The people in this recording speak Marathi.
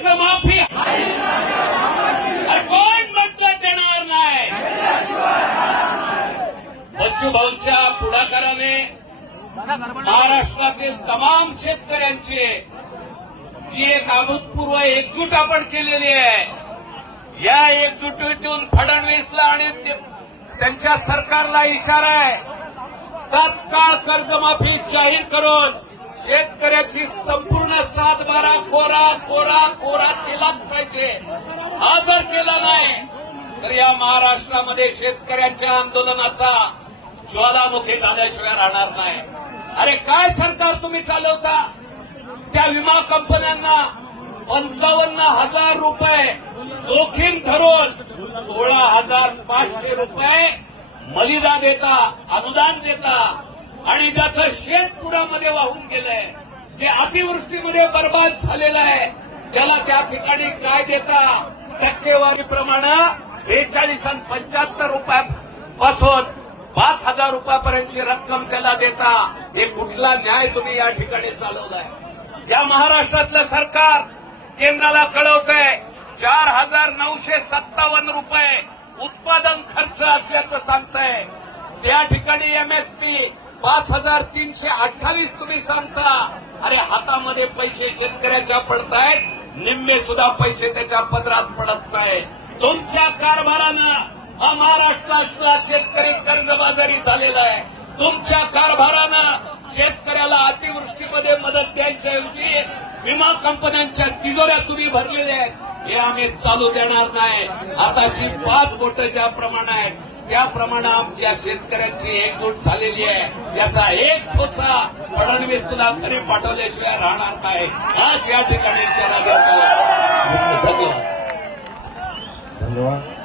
कर्जमाफी कोण मदत देणार नाही। बच्चू भाऊंच्या पुढाकाराने महाराष्ट्रातील तमाम शेतकऱ्यांची जी एक अभूतपूर्व एकजूट आपण केलेली आहे, या एकजुटीतून फडणवीसला आणि त्यांच्या सरकारला इशारा आहे, तात्काळ कर्जमाफी जाहीर करून शेतकऱ्याची संपूर्ण 7/12 कोरा कोरा कोरा केला पाहिजे। हा जर केला नाही तर या महाराष्ट्रामध्ये शेतकऱ्यांच्या आंदोलनाचा ज्वालामुखी झाल्याशिवाय राहणार नाही। अरे काय सरकार तुम्ही चालवता? त्या विमा कंपन्यांना 55,000 रुपये जोखीम धरून 16,500 रुपये मलिदा देता, अनुदान देता, आणि ज्याचं शेत पुरामध्ये वाहून गेलंय, जे अतिवृष्टीमध्ये बर्बाद झालेलं आहे, त्याला त्या ठिकाणी काय देता? टक्केवारीप्रमाणे 42 आणि 75 रुपयापासून 5,000 रुपयापर्यंतची रक्कम त्याला देता। हे कुठला न्याय तुम्ही या ठिकाणी चालवलाय? या महाराष्ट्रातलं सरकार केंद्राला कळवतंय 4,957 रुपये उत्पादन खर्च असल्याचं सांगतंय। त्या ठिकाणी एमएसपी 5,328 तुम्ही सांगता। अरे हातामध्ये पैसे शेतकऱ्याच्या पडतायत, निम्मे सुद्धा पैसे त्याच्या पदरात पडत नाही। तुमच्या कारभारानं हा महाराष्ट्रातला शेतकरी कर्जबाजारी झालेला आहे। तुमच्या कारभारानं शेतकऱ्याला अतिवृष्टीमध्ये मदत द्यायच्याऐवजी विमा कंपन्यांच्या तिजोऱ्या तुम्ही भरलेल्या आहेत। हे आम्ही चालू देणार नाही। आताची 5 बोटं ज्याप्रमाणे आहेत त्याप्रमाणे आमच्या शेतकऱ्यांची एकजूट झालेली आहे। याचा एक ठोसा फडणवीस तुला घरी पाठवल्याशिवाय राहणार नाही, हाच या ठिकाणी इशारा देतो। धन्यवाद।